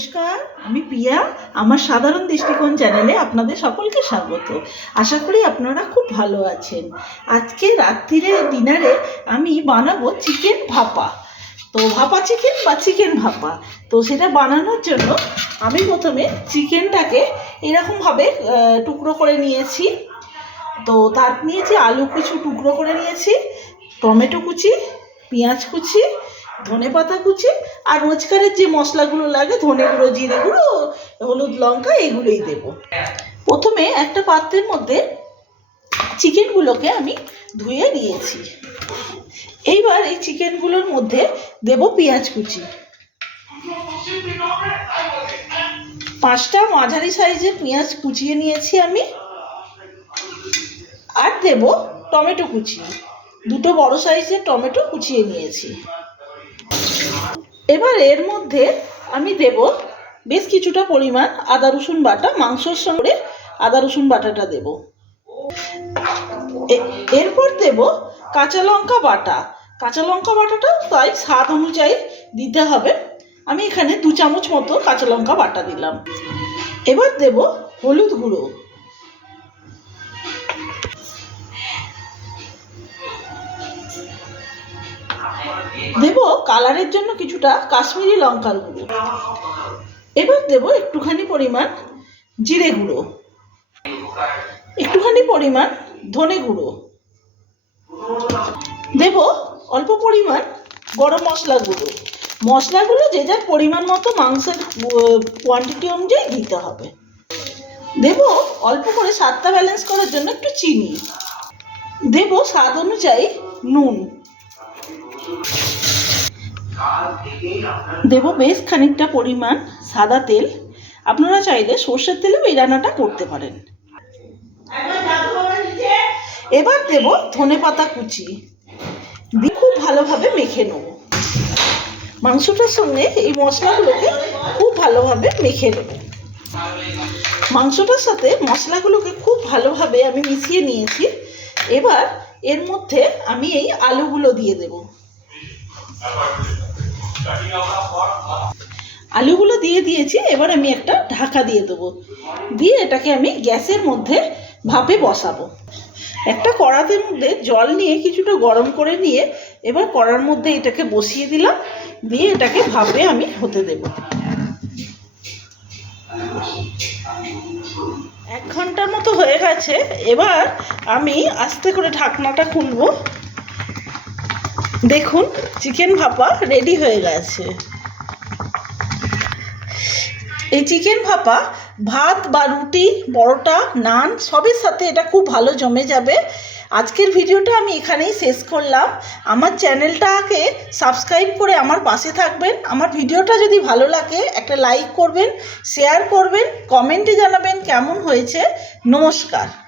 নমস্কার, আমি পিয়া আমার সাধারণ দৃষ্টিকোণ চ্যানেলে আপনাদের সকলকে স্বাগত। আশা করি আপনারা খুব ভালো আছেন। আজকে রাত্রিরে, ডিনারে আমি বানাবো চিকেন ভাপা। তো ভাপা চিকেন বা চিকেন ভাপা? তো সেটা বানানোর জন্য আমি প্রথমে চিকেনটাকে এরকমভাবে টুকরো করে নিয়েছি। তো তার নিয়েছি আলু কিছু টুকরো করে নিয়েছি, টমেটো কুচি, পেঁয়াজ কুচি ধনে পাতা কুচি আর রোজকারের যে মশলাগুলো লাগে ধনে গুঁড়ো জিরে গুঁড়ো হলুদ লঙ্কা এগুলোই দেব। প্রথমে একটা পাত্রের মধ্যে চিকেনগুলোকে আমি ধুয়ে নিয়েছি। এইবার এই চিকেনগুলোর মধ্যে দেব পেঁয়াজ কুচি। পাঁচটা মাঝারি সাইজের পেঁয়াজ কুচিয়ে নিয়েছি আমি। আর দেব টমেটো কুচি। দুটো বড় সাইজের টমেটো কুচিয়ে নিয়েছি। এবার এর মধ্যে আমি দেব বেশ কিছুটা পরিমাণ আদা, রসুন বাটা, মাংসর সঙ্গে আদা, রসুন বাটাটা দেব। এরপর দেব কাঁচা লঙ্কা বাটা। কাঁচা লঙ্কা বাটাটা তাই স্বাদ অনুযায়ী দিতে হবে। আমি এখানে দু চামচ মতো কাঁচা লঙ্কা বাটা দিলাম। এবার দেব হলুদ গুঁড়ো। কালারের জন্য কিছুটা কাশ্মীরি লঙ্কার গুঁড়ো। এবার দেব একটুখানি পরিমাণ জিরে গুঁড়ো। একটুখানি পরিমাণ ধনে গুঁড়ো। দেব অল্প পরিমাণ গরম মশলা গুঁড়ো। মশলাগুলো যে যার পরিমাণ মতো মাংসের কোয়ান্টিটি অনুযায়ী দিতে হবে। দেব অল্প করে স্বাদটা ব্যালেন্স করার জন্য একটু চিনি। দেব স্বাদ অনুযায়ী নুন। দেব বেশ খানিকটা পরিমাণ সাদা তেল। আপনারা চাইলে সর্ষের তেলেও এই রান্নাটা করতে পারেন। এবার দেব ধনে পাতা কুচি। খুব ভালোভাবে মেখে নেব। মাংসটার সঙ্গে এই মশলাগুলোকে খুব ভালোভাবে মেখে নেব। মাংসটার সাথে মশলাগুলোকে খুব ভালোভাবে আমি মিশিয়ে নিয়েছি। এবার এর মধ্যে আমি এই আলুগুলো দিয়ে দেবো। আলুগুলো দিয়ে দিয়েছি, এবার আমি একটা ঢাকা দিয়ে দেবো। দিয়ে এটাকে আমি গ্যাসের মধ্যে ভাপে বসাবো। একটা কড়াতে মধ্যে জল নিয়ে কিছুটা গরম করে নিয়ে এবার কড়ার মধ্যে এটাকে বসিয়ে দিলাম, দিয়ে এটাকে ভাপে আমি হতে দেব। এক ঘণ্টার মতো হয়ে গেছে, এবার আমি আস্তে করে ঢাকনাটা খুলবো। দেখুন, চিকেন ভাপা রেডি হয়ে গেছে। এই চিকেন ভাপা, ভাত বা রুটি, পরোটা, নান, সবের সাথে এটা খুব ভালো জমে যাবে। আজকের ভিডিওটা আমি এখানেই শেষ করলাম। আমার চ্যানেলটাকে সাবস্ক্রাইব করে আমার পাশে থাকবেন। আমার ভিডিওটা যদি ভালো লাগে, একটা লাইক করবেন শেয়ার করবেন কমেন্টে জানাবেন কেমন হয়েছে। নমস্কার।